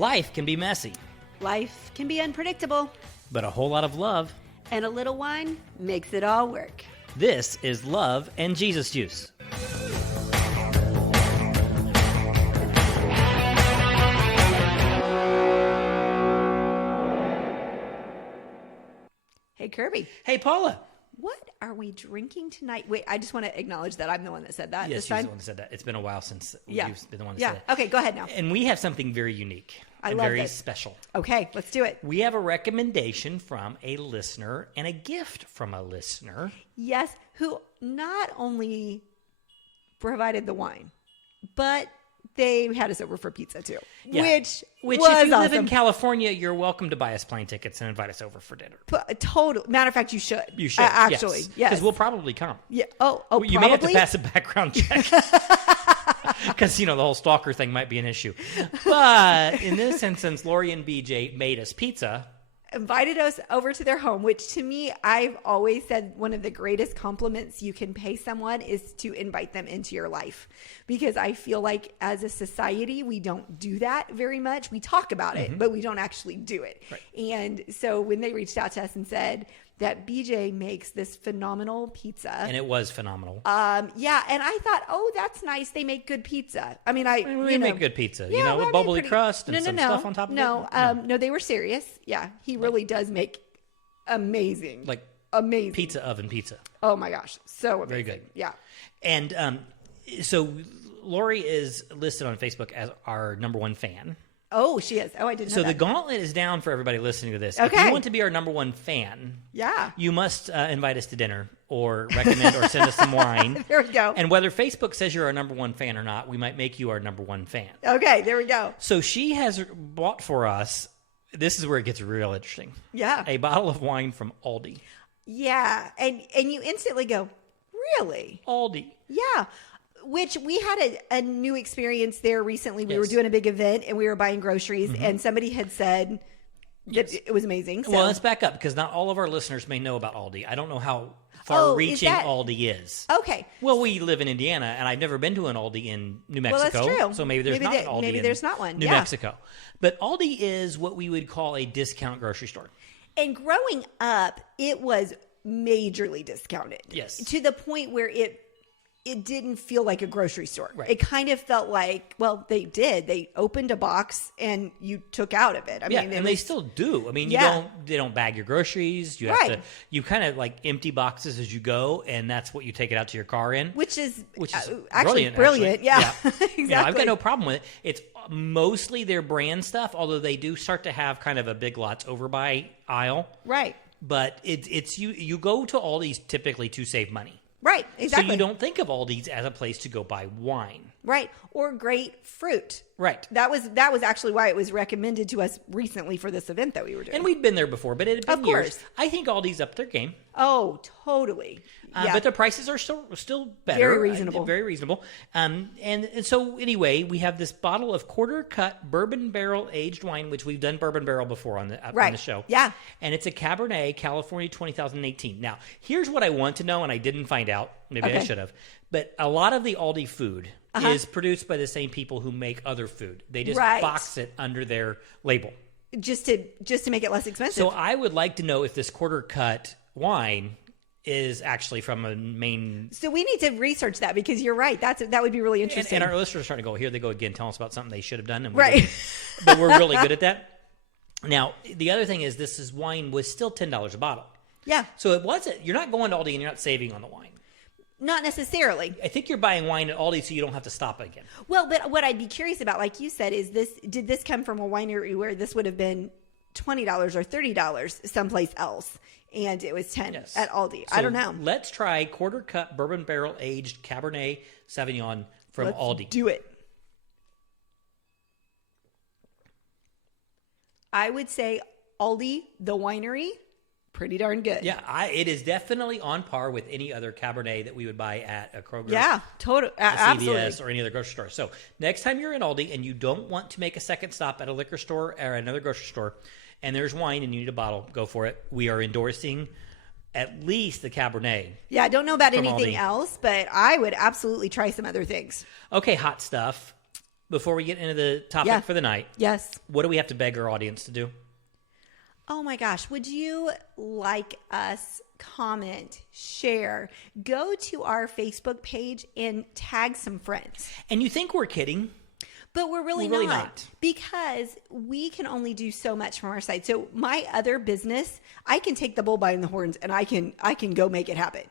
Life can be messy, Life can be unpredictable, but a whole lot of love. and a little wine makes it all work. This is Love and Jesus Juice. Hey, Kirby, Hey, Paula. what are we drinking tonight? Wait, I just want to acknowledge that I'm the one that said that Yes, this you're time. the one that said that. It's been a while since Yeah. you've been the one that Yeah. said it. Okay, go ahead now. And we have something very unique I and love very this. special. Okay, let's do it. We have a recommendation from a listener and a gift from a listener. Yes, who not only provided the wine, but they had us over for pizza too, Yeah. which Which, was if you live awesome. in California, you're welcome to buy us plane tickets and invite us over for dinner. Total matter of fact, you should. You should, actually. Yes, because we'll probably come. Yeah. Oh, You probably. may have to pass a background check because the whole stalker thing might be an issue. But in this instance, Lori and BJ made us pizza. Invited us over to their home, which to me, I've always said one of the greatest compliments you can pay someone is to invite them into your life. Because I feel like as a society, we don't do that very much. We talk about it, but we don't actually do it. Right. And so when they reached out to us and said that BJ makes this phenomenal pizza. And it was phenomenal. Yeah, and I thought, oh, that's nice. They make good pizza. I mean, We make good pizza, Yeah, with well, bubbly pretty- crust and some stuff on top of it. No, they were serious. Yeah, he really does make amazing, Like amazing pizza oven pizza. Oh my gosh, so amazing. Very good. Yeah. And so Lori is listed on Facebook as our number one fan. Oh, she is. Oh, I didn't know So the that. gauntlet is down for everybody listening to this. If Okay. you want to be our number one fan, Yeah. you must invite us to dinner or recommend or send us some wine. There we go. And whether Facebook says you're our number one fan or not, we might make you our number one fan. Okay, there we go. So she has bought for us, this is where it gets real interesting, Yeah. a bottle of wine from Aldi. Yeah, and you instantly go, really? Aldi. Yeah. Which we had a new experience there recently. We Yes. were doing a big event and we were buying groceries, and somebody had said that it was amazing. So. Well, let's back up because not all of our listeners may know about Aldi. I don't know how Oh, far-reaching is that- Aldi is. Okay. Well, we live in Indiana, and I've never been to an Aldi in New Well, Mexico. that's true. So maybe there's not an Aldi maybe in there's not one. New Yeah. Mexico. But Aldi is what we would call a discount grocery store. And growing up, it was majorly discounted. Yes. To the point where it didn't feel like a grocery store. Right. It kind of felt like, well, they did. They opened a box and you took out of it. I Yeah, mean, and they still do. I mean, Yeah. they don't bag your groceries. You have Right. to, you kind of like empty boxes as you go, and that's what you take it out to your car in. which is brilliant. actually brilliant. Yeah, exactly. You know, I've got no problem with it. It's mostly their brand stuff, although they do start to have kind of a Big Lots overbuy aisle. Right. But it's you go to Aldi's typically to save money. Right. Exactly. So you don't think of Aldi's as a place to go buy wine. Right. Or great fruit. Right. That was actually why it was recommended to us recently for this event that we were doing. And we'd been there before, but it had been Of years. course. I think Aldi's upped their game. Oh, totally. Yeah. But the prices are still better. Very reasonable. Very reasonable. And so anyway, we have this bottle of quarter cut bourbon barrel aged wine, which we've done bourbon barrel before on the show. Yeah. And it's a Cabernet California 2018. Now, here's what I want to know, and I didn't find out. Maybe I Okay. should have. But a lot of the Aldi food is produced by the same people who make other food. They just Right. box it under their label. just to make it less expensive. So I would like to know if this quarter cut wine is actually from a main. So we need to research that because you're right. That would be really interesting. And our listeners are starting to go, here they go again, telling us about something they should have done. And Right. didn't. But we're really good at that. Now, the other thing is wine was still $10 a bottle. Yeah. So it wasn't, you're not going to Aldi and you're not saving on the wine. Not necessarily. I think you're buying wine at Aldi so you don't have to stop again. Well, but what I'd be curious about, like you said, is did this come from a winery where this would have been $20 or $30 someplace else, and it was 10 Yes. at Aldi? So I don't know. Let's try quarter cut bourbon barrel aged Cabernet Sauvignon from Let's Aldi. do it. I would say Aldi, the winery, pretty darn good. Yeah, it is definitely on par with any other Cabernet that we would buy at a Kroger. Yeah, totally. a Absolutely. CVS or any other grocery store. So next time you're in Aldi and you don't want to make a second stop at a liquor store or another grocery store, and there's wine and you need a bottle, go for it. We are endorsing at least the Cabernet. Yeah, I don't know about From anything Aldi. else, but I would absolutely try some other things. Okay, hot stuff. before we get into the topic for the night, Yes. what do we have to beg our audience to do? Oh my gosh. Would you like us, comment, share, go to our Facebook page and tag some friends? And you think we're kidding? But we're really, We're really not, not. because we can only do so much from our side. So my other business, I can take the bull by the horns and I can go make it happen.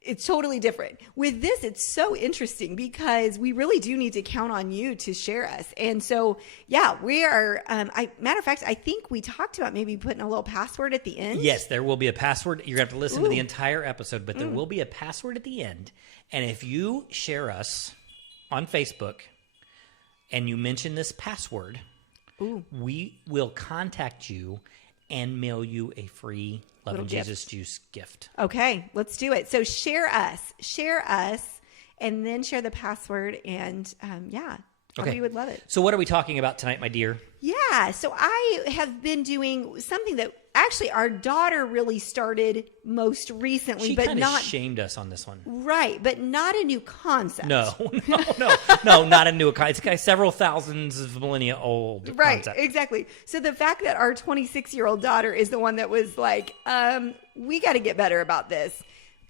It's totally different. With this, it's so interesting because we really do need to count on you to share us. And so, yeah, we are, matter of fact, I think we talked about maybe putting a little password at the end. Yes, there will be a password. You're going to have to listen to the entire episode, but there will be a password at the end. And if you share us on Facebook and you mention this password, we will contact you and mail you a free Love and Jesus Juice gift. Okay, let's do it. So share us, and then share the password, and we would love it. So what are we talking about tonight, my dear? Yeah, so I have been doing something that actually our daughter really started most recently, She but kind of not shamed us on this one. right, but not a new concept. No, not a new concept. It's several thousands of millennia old Right, concept. exactly. So the fact that our 26-year-old daughter is the one that was like, we got to get better about this.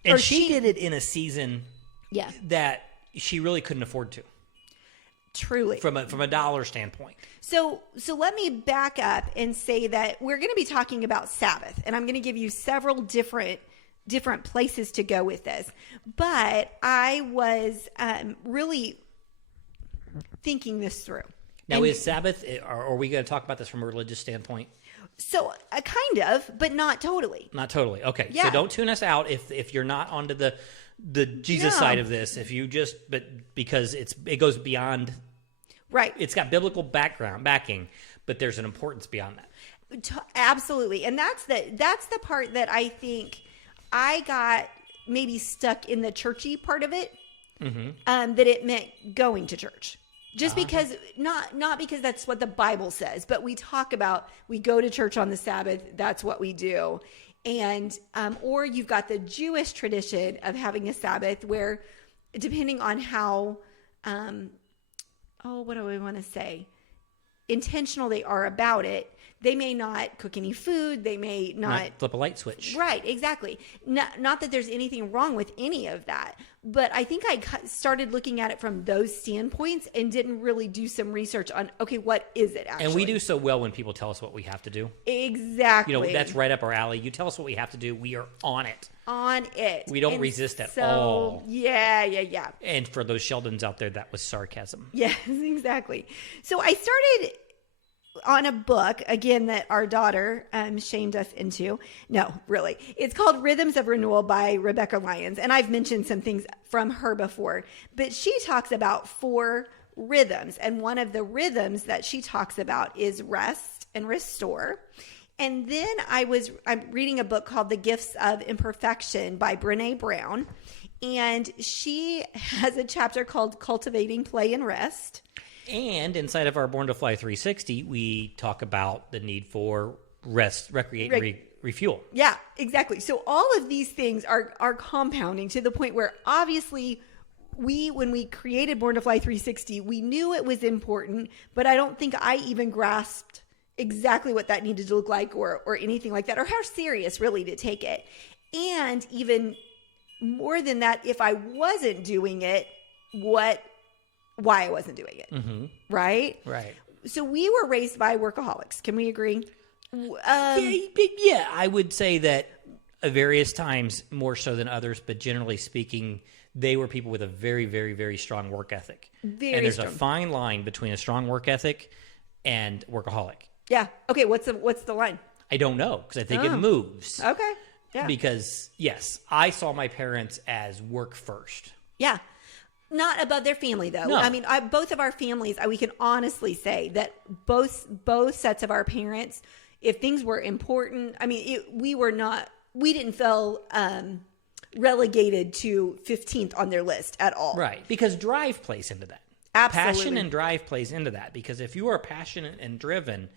And Or she did it in a season Yeah, that she really couldn't afford to, truly. from a dollar standpoint. So let me back up and say that we're going to be talking about Sabbath, and I'm going to give you several different places to go with this. But I was really thinking this through. Now, And is Sabbath, are we going to talk about this from a religious standpoint? so kind of, but not totally. Not totally. Okay. Yeah. So don't tune us out if you're not onto the Jesus No. side of this. If you but because it goes beyond, Right. it's got biblical backing, but there's an importance beyond that. Absolutely. And that's the part that I think I got maybe stuck in the churchy part of it, that it meant going to church. Just because, not because that's what the Bible says, but we talk about, we go to church on the Sabbath, that's what we do. And, or you've got the Jewish tradition of having a Sabbath where, depending on how, what do I want to say? Intentional they are about it. They may not cook any food. They may not flip a light switch. Right, exactly. Not that there's anything wrong with any of that, but I think I started looking at it from those standpoints and didn't really do some research on, okay, what is it actually? And we do so well when people tell us what we have to do. Exactly. That's right up our alley. You tell us what we have to do, we are on it. On it. We don't resist at all. Yeah. And for those Sheldons out there, that was sarcasm. Yes, exactly. So I started on a book, again, that our daughter shamed us into. No, really. It's called Rhythms of Renewal by Rebecca Lyons. And I've mentioned some things from her before. But she talks about 4 rhythms. And one of the rhythms that she talks about is rest and restore. And then I'm reading a book called The Gifts of Imperfection by Brené Brown. And she has a chapter called Cultivating Play and Rest. And inside of our Born to Fly 360, we talk about the need for rest, recreate, refuel. Yeah, exactly. So all of these things are compounding to the point where obviously when we created Born to Fly 360, we knew it was important, but I don't think I even grasped exactly what that needed to look like or anything like that, or how serious really to take it. And even more than that, if I wasn't doing it, why I wasn't doing it. Mm-hmm. Right? Right. So we were raised by workaholics. Can we agree? Yeah, I would say that at various times, more so than others, but generally speaking, they were people with a very, very, very strong work ethic. And there's a fine line between a strong work ethic and workaholic. Yeah. Okay, what's the line? I don't know, because I think it moves. Okay. Yeah. Because, yes, I saw my parents as work first. Yeah. Not above their family, though. No. I mean, both of our families, we can honestly say that both sets of our parents, if things were important, I mean, we didn't feel relegated to 15th on their list at all. Right, because drive plays into that. Absolutely. Passion and drive plays into that, because if you are passionate and driven,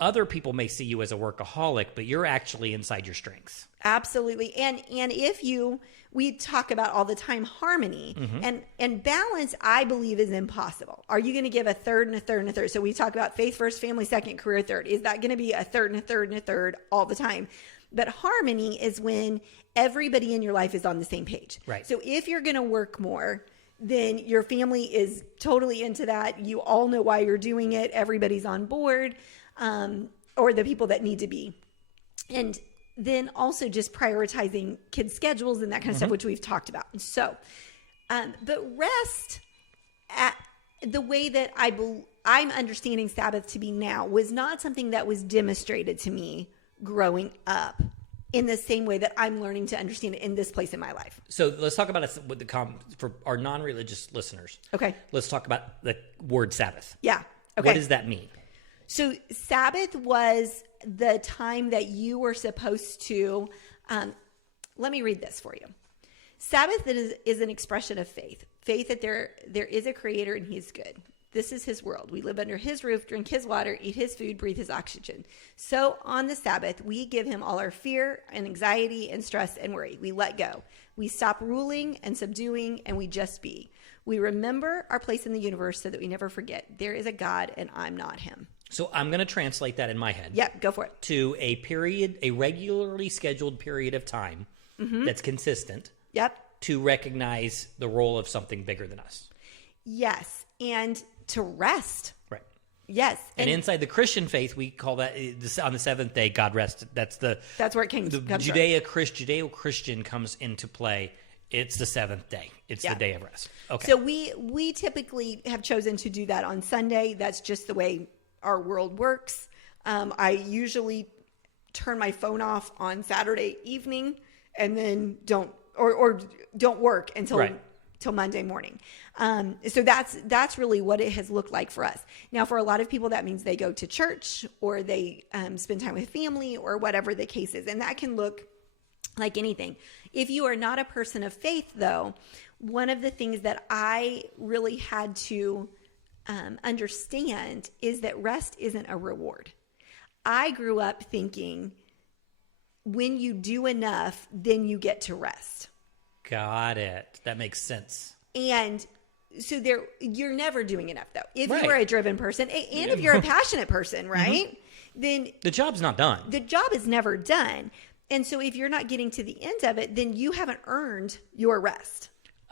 other people may see you as a workaholic, but you're actually inside your strengths. Absolutely. And if we talk about all the time harmony and balance, I believe is impossible. Are you going to give a third and a third and a third? So we talk about faith first, family second, career third. Is that going to be a third and a third and a third all the time? But harmony is when everybody in your life is on the same page. Right. So if you're going to work more, then your family is totally into that. You all know why you're doing it. Everybody's on board, or the people that need to be. And then also just prioritizing kids' schedules and that kind of stuff, which we've talked about. So, but rest, the way that I'm understanding Sabbath to be now, was not something that was demonstrated to me growing up in the same way that I'm learning to understand it in this place in my life. So let's talk about it with for our non-religious listeners. Okay. Let's talk about the word Sabbath. Yeah. Okay. What does that mean? So Sabbath was the time that you were supposed to, let me read this for you. Sabbath is an expression of faith. Faith that there is a creator and he's good. This is his world. We live under his roof, drink his water, eat his food, breathe his oxygen. So on the Sabbath, we give him all our fear and anxiety and stress and worry. We let go. We stop ruling and subduing, and we just be. We remember our place in the universe so that we never forget. There is a God, and I'm not him. So I'm going to translate that in my head. Yep, go for it. To a regularly scheduled period of time that's consistent. Yep. To recognize the role of something bigger than us. Yes, and to rest. Right. Yes. And inside the Christian faith, we call that on the seventh day, God rested. That's where it comes from. Judeo-Christian comes into play. It's the seventh day. It's the day of rest. Okay. So we typically have chosen to do that on Sunday. That's just the way our world works. I usually turn my phone off on Saturday evening and then don't work until till Monday morning. So that's really what it has looked like for us. Now, for a lot of people, that means they go to church or they spend time with family or whatever the case is. And that can look like anything. If you are not a person of faith, though, one of the things that I really had to understand is that rest isn't a reward. I grew up thinking when you do enough, then you get to rest. Got it. That makes sense. And so you're never doing enough, though. If Right. you are a driven person and if you're a passionate person, right, then The job's not done. the job is never done. And so if you're not getting to the end of it, then you haven't earned your rest.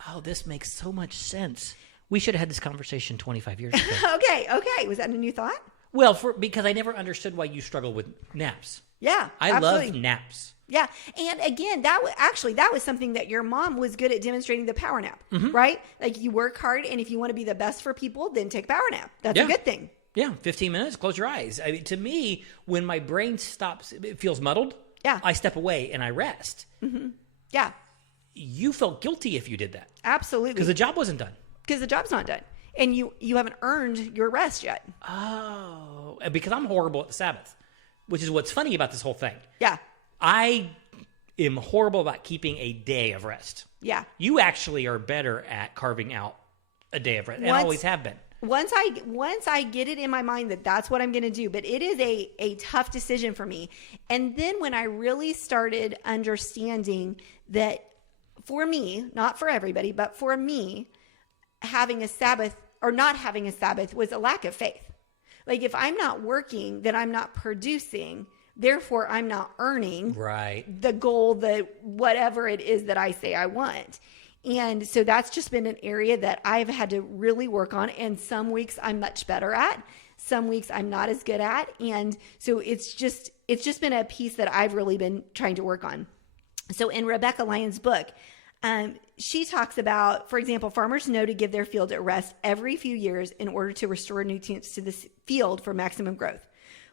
Oh, this makes so much sense. We should have had this conversation 25 years ago. Okay. Was that a new thought? Well, because I never understood why you struggle with naps. Yeah, I absolutely. love naps. Yeah. And again, that was something that your mom was good at demonstrating, the power nap, right? Like you work hard, and if you want to be the best for people, then take a power nap. That's a good thing. Yeah, 15 minutes, close your eyes. I mean, to me, when my brain stops, it feels muddled. Yeah. I step away and I rest. Yeah, You felt guilty if you did that. absolutely. Because the job wasn't done. Because the job's not done. And you haven't earned your rest yet. Oh, because I'm horrible at the Sabbath, which is what's funny about this whole thing. Yeah. I am horrible about keeping a day of rest. Yeah. You actually are better at carving out a day of rest, and always have been. Once I get it in my mind that that's what I'm going to do, but it is a tough decision for me. And then when I really started understanding that for me, not for everybody, but for me, having a Sabbath or not having a Sabbath was a lack of faith. Like if I'm not working, then I'm not producing. Therefore, I'm not earning the goal, whatever it is that I say I want. And so that's just been an area that I've had to really work on. And some weeks I'm much better at. Some weeks I'm not as good at. And so it's just been a piece that I've really been trying to work on. So in Rebecca Lyon's book, she talks about, for example, farmers know to give their field a rest every few years in order to restore nutrients to the field for maximum growth.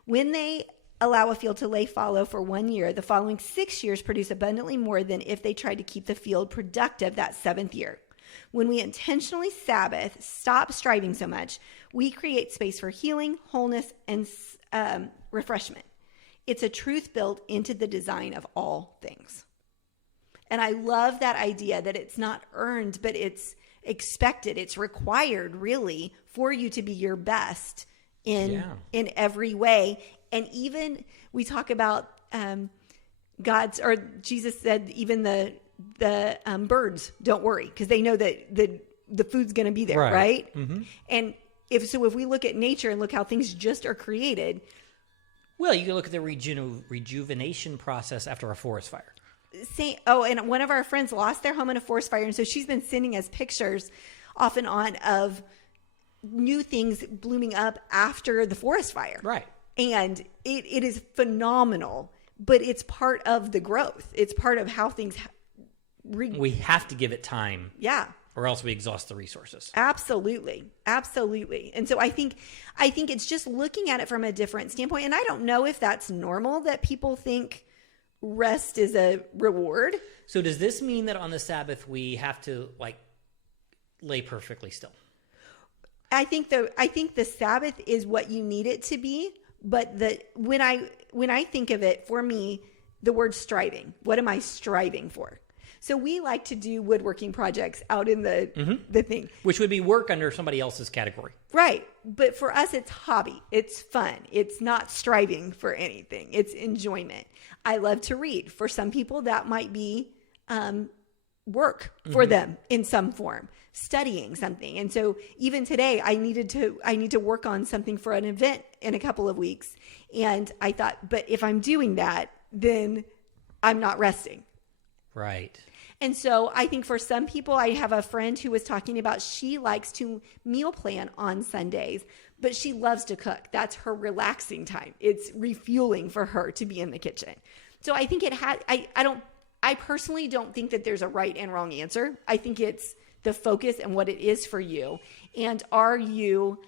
When they allow a field to lay fallow for 1 year, the following 6 years produce abundantly more than if they tried to keep the field productive that 7th year. When we intentionally Sabbath, stop striving so much, we create space for healing, wholeness, and refreshment. It's a truth built into the design of all things. And I love that idea that it's not earned, but it's expected. It's required, really, for you to be your best in every way. And even we talk about Jesus said, even the birds don't worry because they know that the food's going to be there, right? Mm-hmm. And if we look at nature and look how things just are created. Well, you can look at the rejuvenation process after a forest fire. And one of our friends lost their home in a forest fire. And so she's been sending us pictures off and on of new things blooming up after the forest fire. Right. And it is phenomenal, but it's part of the growth. It's part of how things... we have to give it time. Yeah. Or else we exhaust the resources. Absolutely. Absolutely. And so I think it's just looking at it from a different standpoint. And I don't know if that's normal that people think rest is a reward. So does this mean that on the Sabbath we have to lay perfectly still? I think the Sabbath is what you need it to be, but when I think of it, for me, the word striving, what am I striving for? So we like to do woodworking projects out in the thing. Which would be work under somebody else's category. Right. But for us, it's hobby. It's fun. It's not striving for anything. It's enjoyment. I love to read. For some people, that might be work for them in some form, studying something. And so even today, I need to work on something for an event in a couple of weeks. And I thought, but if I'm doing that, then I'm not resting. Right. And so I think for some people, I have a friend who was talking about she likes to meal plan on Sundays, but she loves to cook. That's her relaxing time. It's refueling for her to be in the kitchen. So I think I personally don't think that there's a right and wrong answer. I think it's the focus and what it is for you. And are you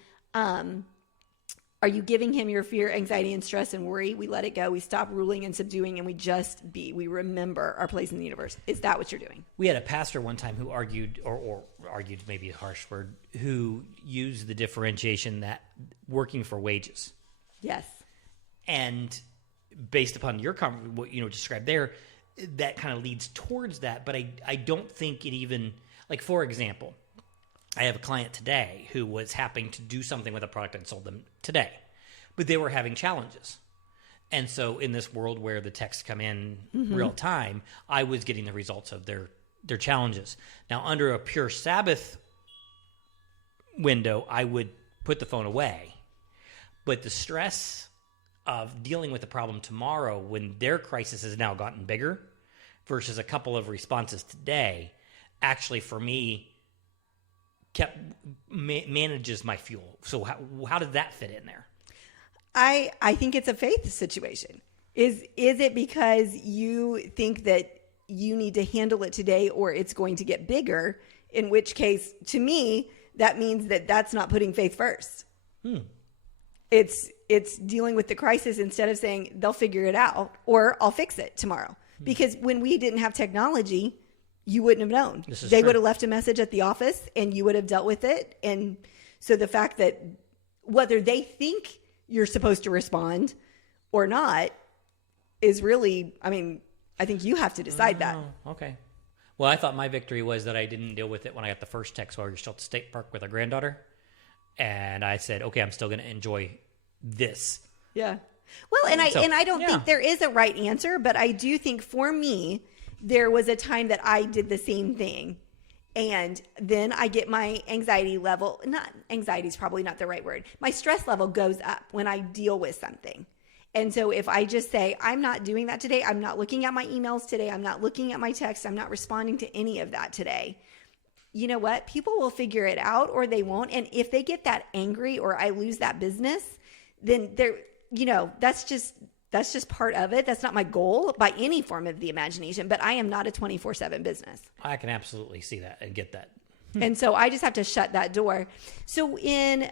giving him your fear, anxiety, and stress and worry? We let it go. We stop ruling and subduing, and we just be. We remember our place in the universe. Is that what you're doing? We had a pastor one time who argued, or argued maybe a harsh word, who used the differentiation that working for wages. Yes. And based upon your what described there, that kind of leads towards that. But I don't think it even, for example, I have a client today who was happening to do something with a product I sold them today, but they were having challenges. And so in this world where the texts come in real time, I was getting the results of their challenges. Now, under a pure Sabbath window, I would put the phone away. But the stress of dealing with the problem tomorrow when their crisis has now gotten bigger versus a couple of responses today, actually for me, manages my fuel. So how did that fit in there? I think it's a faith situation. Is it because you think that you need to handle it today or it's going to get bigger? In which case, to me, that means that that's not putting faith first. It's dealing with the crisis instead of saying they'll figure it out or I'll fix it tomorrow. Because when we didn't have technology, you wouldn't have known. They would have left a message at the office and you would have dealt with it. And so the fact that whether they think you're supposed to respond or not is really, I think you have to decide that. Okay. Well, I thought my victory was that I didn't deal with it when I got the first text while we were still at the state park with our granddaughter. And I said, okay, I'm still going to enjoy this. Yeah. Well, and I don't think there is a right answer, but I do think for me, there was a time that I did the same thing. And then I get my anxiety level, not anxiety is probably not the right word. My stress level goes up when I deal with something. And so if I just say, I'm not doing that today, I'm not looking at my emails today, I'm not looking at my texts, I'm not responding to any of that today, you know what? People will figure it out or they won't. And if they get that angry or I lose that business, then that's just part of it. That's not my goal by any form of the imagination, but I am not a 24/7 business. I can absolutely see that and get that. And so I just have to shut that door. So in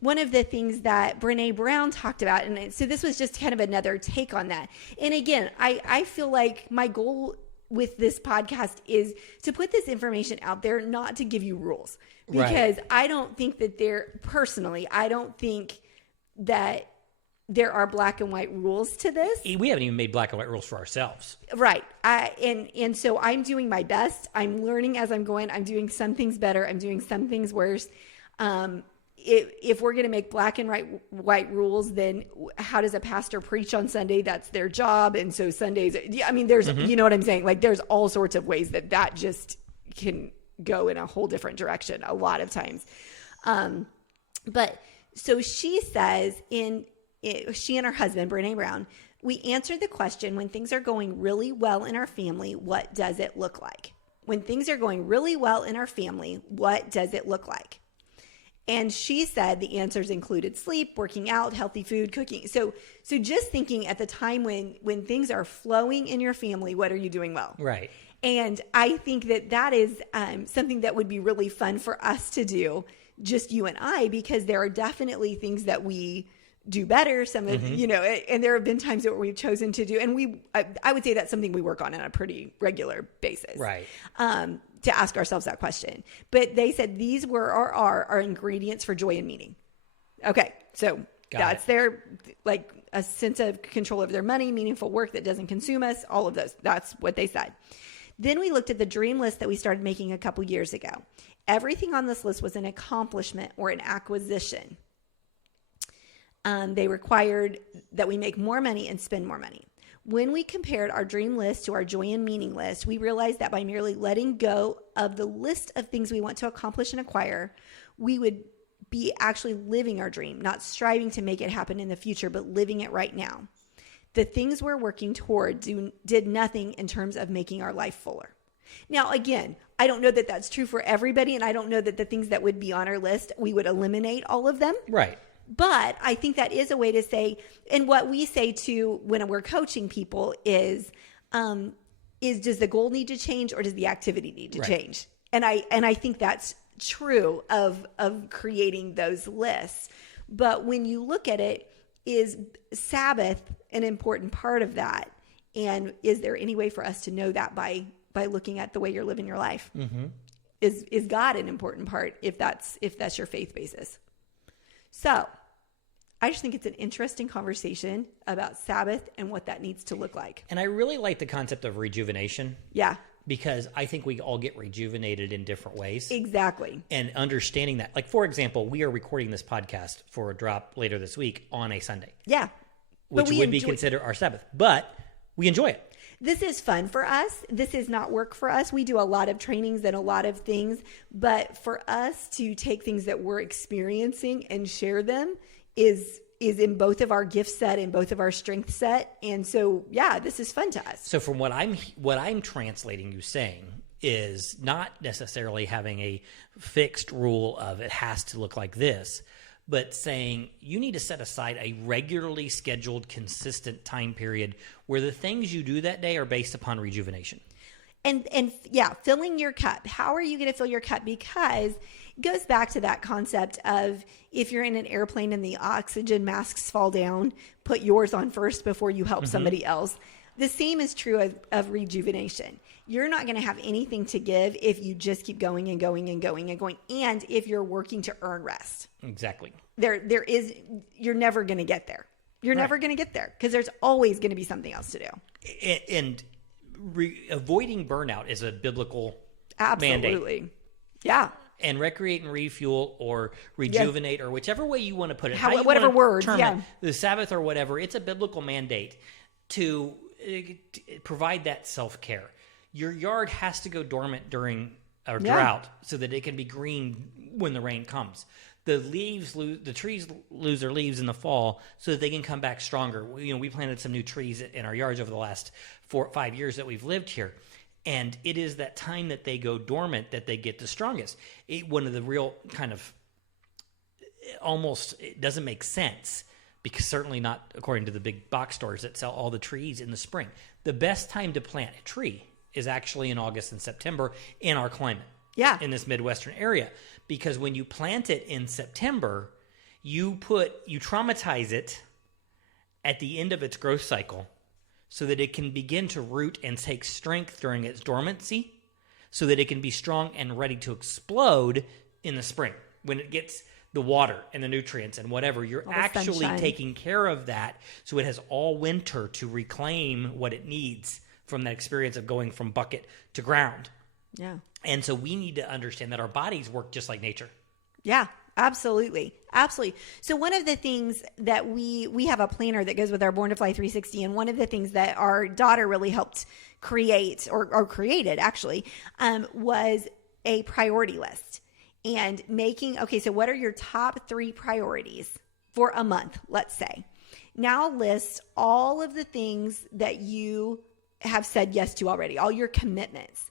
one of the things that Brene Brown talked about, and so this was just kind of another take on that. And again, I feel like my goal with this podcast is to put this information out there, not to give you rules, because I don't think that I don't think that there are black and white rules to this. We haven't even made black and white rules for ourselves. Right. And so I'm doing my best. I'm learning as I'm going. I'm doing some things better. I'm doing some things worse. if we're going to make black and white rules, then how does a pastor preach on Sunday? That's their job. And so Sundays, I mean, there's, you know what I'm saying? Like there's all sorts of ways that just can go in a whole different direction a lot of times. But so she says she and her husband, Brene Brown, we answered the question, when things are going really well in our family, what does it look like? When things are going really well in our family, what does it look like? And she said the answers included sleep, working out, healthy food, cooking. So just thinking at the time when things are flowing in your family, what are you doing well? Right. And I think that is something that would be really fun for us to do, just you and I, because there are definitely things that we do better. Some of, and there have been times where we've chosen to do, and I would say that's something we work on a pretty regular basis. Right. To ask ourselves that question. But they said these were or are our ingredients for joy and meaning. Okay. So that's their, like, a sense of control of their money, meaningful work that doesn't consume us, all of those. That's what they said. Then we looked at the dream list that we started making a couple years ago. Everything on this list was an accomplishment or an acquisition. They required that we make more money and spend more money. When we compared our dream list to our joy and meaning list, we realized that by merely letting go of the list of things we want to accomplish and acquire, we would be actually living our dream, not striving to make it happen in the future, but living it right now. The things we're working toward did nothing in terms of making our life fuller. Now, again, I don't know that that's true for everybody, and I don't know that the things that would be on our list, we would eliminate all of them. Right. But I think that is a way to say, and what we say to when we're coaching people is does the goal need to change or does the activity need to change? And I think that's true of creating those lists. But when you look at it, is Sabbath an important part of that? And is there any way for us to know that by looking at the way you're living your life? Mm-hmm. Is God an important part if that's your faith basis? So I just think it's an interesting conversation about Sabbath and what that needs to look like. And I really like the concept of rejuvenation. Yeah. Because I think we all get rejuvenated in different ways. Exactly. And understanding that. Like, for example, we are recording this podcast for a drop later this week on a Sunday. Yeah. Which would be considered our Sabbath. But we enjoy it. This is fun for us. This is not work for us. We do a lot of trainings and a lot of things. But for us to take things that we're experiencing and share them is in both of our gift set and both of our strength set. And so, yeah, this is fun to us. So from what I'm translating you saying is not necessarily having a fixed rule of it has to look like this, but saying you need to set aside a regularly scheduled, consistent time period where the things you do that day are based upon rejuvenation. And yeah, filling your cup. How are you going to fill your cup? Because it goes back to that concept of if you're in an airplane and the oxygen masks fall down, put yours on first before you help somebody else. The same is true of rejuvenation. You're not going to have anything to give if you just keep going and going and going and going. And if you're working to earn rest. Exactly. You're never going to get there. You're never going to get there because there's always going to be something else to do. And avoiding burnout is a biblical Absolutely. mandate. Yeah. And recreate and refuel or rejuvenate or whichever way you want to put it. Whatever word. Yeah. The Sabbath or whatever. It's a biblical mandate to provide that self-care. Your yard has to go dormant during a drought so that it can be green when the rain comes. The trees lose their leaves in the fall so that they can come back stronger. We planted some new trees in our yards over the last 4 or 5 years that we've lived here. And it is that time that they go dormant that they get the strongest. One of the real kind of it doesn't make sense because certainly not according to the big box stores that sell all the trees in the spring. The best time to plant a tree is actually in August and September in our climate. Yeah. In this Midwestern area. Because when you plant it in September, you traumatize it at the end of its growth cycle so that it can begin to root and take strength during its dormancy so that it can be strong and ready to explode in the spring. When it gets the water and the nutrients and whatever, you're actually taking care of that so it has all winter to reclaim what it needs from that experience of going from bucket to ground. Yeah. And so we need to understand that our bodies work just like nature. Yeah. absolutely. Absolutely. So one of the things that we have a planner that goes with our Born to Fly 360. And one of the things that our daughter really helped create or created actually, was a priority list and making, okay, so what are your top 3 priorities for a month, let's say? Now list all of the things that you have said yes to already, all your commitments,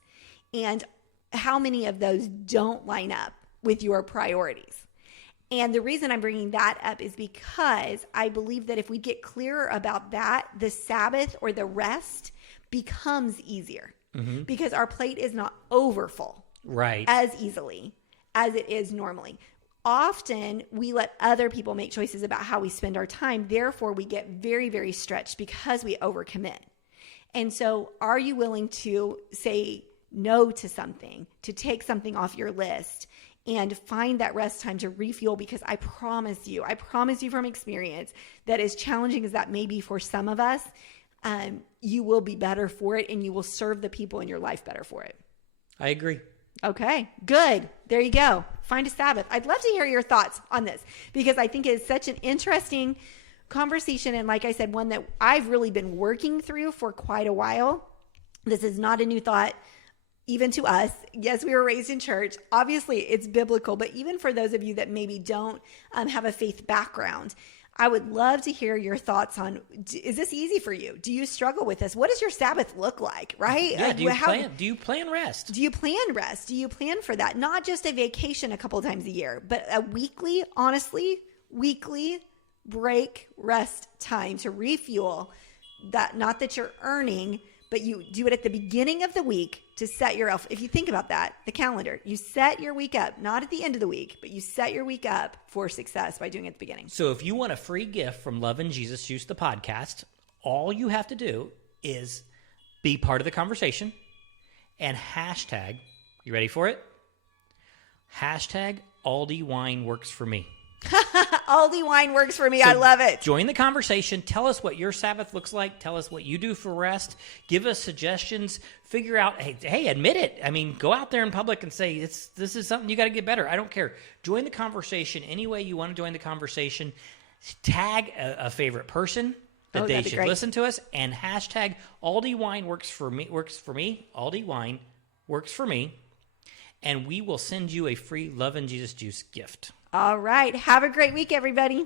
and how many of those don't line up with your priorities. And the reason I'm bringing that up is because I believe that if we get clearer about that, the Sabbath or the rest becomes easier because our plate is not overfull as easily as it is normally. Often we let other people make choices about how we spend our time. Therefore, we get very, very stretched because we overcommit. And so are you willing to say no to something, to take something off your list and find that rest time to refuel? Because I promise you from experience that as challenging as that may be for some of us, you will be better for it and you will serve the people in your life better for it. I agree. Okay, good. There you go. Find a Sabbath. I'd love to hear your thoughts on this because I think it's such an interesting conversation. And like I said, one that I've really been working through for quite a while. This is not a new thought, even to us. Yes, we were raised in church. Obviously, it's biblical. But even for those of you that maybe don't have a faith background, I would love to hear your thoughts on, is this easy for you? Do you struggle with this? What does your Sabbath look like, right? Yeah, like, do you plan rest? Do you plan rest? Do you plan for that? Not just a vacation a couple of times a year, but a weekly break rest time to refuel that, not that you're earning, but you do it at the beginning of the week to set if you think about that, the calendar, you set your week up, not at the end of the week, but you set your week up for success by doing it at the beginning. So if you want a free gift from Love and Jesus Juice, the podcast, all you have to do is be part of the conversation and hashtag, you ready for it? Hashtag Aldi Wine Works For Me. Aldi Wine works for me. So I love it. Join the conversation. Tell us what your Sabbath looks like. Tell us what you do for rest. Give us suggestions. Figure out, hey, admit it. I mean, go out there in public and say, this is something you got to get better. I don't care. Join the conversation any way you want to join the conversation. Tag a favorite person that they should listen to us, and hashtag Aldi Wine works for me. Aldi Wine works for me. And we will send you a free Love and Jesus Juice gift. All right. Have a great week, everybody.